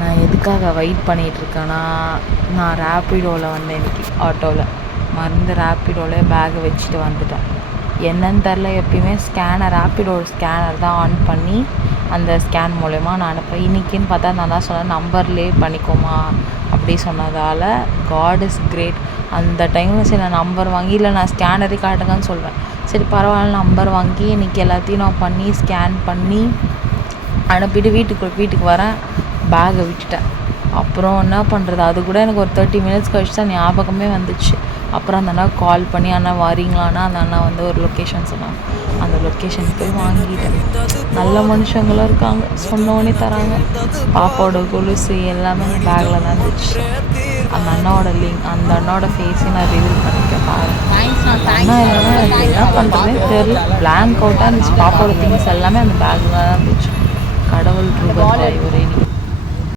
நான் எதுக்காக வெயிட் பண்ணிகிட்ருக்கேன்னா, நான் ரேப்பிடோவில் வந்தேன் இன்றைக்கி ஆட்டோவில். மறந்து ரேப்பிடோவில் பேக்கை வச்சுட்டு வந்துட்டேன். என்னன்னு தெரில, எப்பயுமே ரேப்பிடோட ஸ்கேனர் தான் ஆன் பண்ணி அந்த ஸ்கேன் மூலயமா நான் அனுப்புகிறேன். இன்றைக்கின்னு பார்த்தா நான் தான் சொன்னேன், நம்பர்லேயே பண்ணிக்கோமா அப்படி சொன்னதால் காட் இஸ் கிரேட். அந்த டைமில் சரி நான் நம்பர் வாங்கி, இல்லை நான் ஸ்கேனரே காட்டுங்கன்னு சொல்வேன். சரி பரவாயில்ல, நம்பர் வாங்கி இன்றைக்கி எல்லாத்தையும் நான் பண்ணி ஸ்கேன் பண்ணி அனுப்பிட்டு வீட்டுக்கு வரேன். பேக்கை விட்டுட்டேன். அப்புறம் என்ன பண்ணுறது, அது கூட எனக்கு ஒரு 30 minutes கழிச்சு தான் ஞாபகமே வந்துச்சு. அப்புறம் அந்த அண்ணா கால் பண்ணி, அண்ணா வரீங்களான்னா அந்த அண்ணா வந்து ஒரு லொக்கேஷன் சொன்னாங்க. அந்த லொக்கேஷனுக்கு போய் வாங்கிட்டேன். நல்ல மனுஷங்களும் இருக்காங்க, சொன்னோடனே தராங்க. பாப்பாவோட கொலுசு எல்லாமே அந்த பேக்கில் தான் இருந்துச்சு. அந்த அண்ணாவோட ஃபேஸையும் நான் ரிவீல் பண்ணிக்கேன் பாருங்க. அண்ணா இல்லைன்னா எனக்கு என்ன பண்ணுறதுனே தெரில, பிளாங்க் அவுட்டாக இருந்துச்சு. பாப்பாவோட திங்ஸ் எல்லாமே அந்த பேக்கில் தான் இருந்துச்சு. கடவுள் ரூபத்தில் இவரே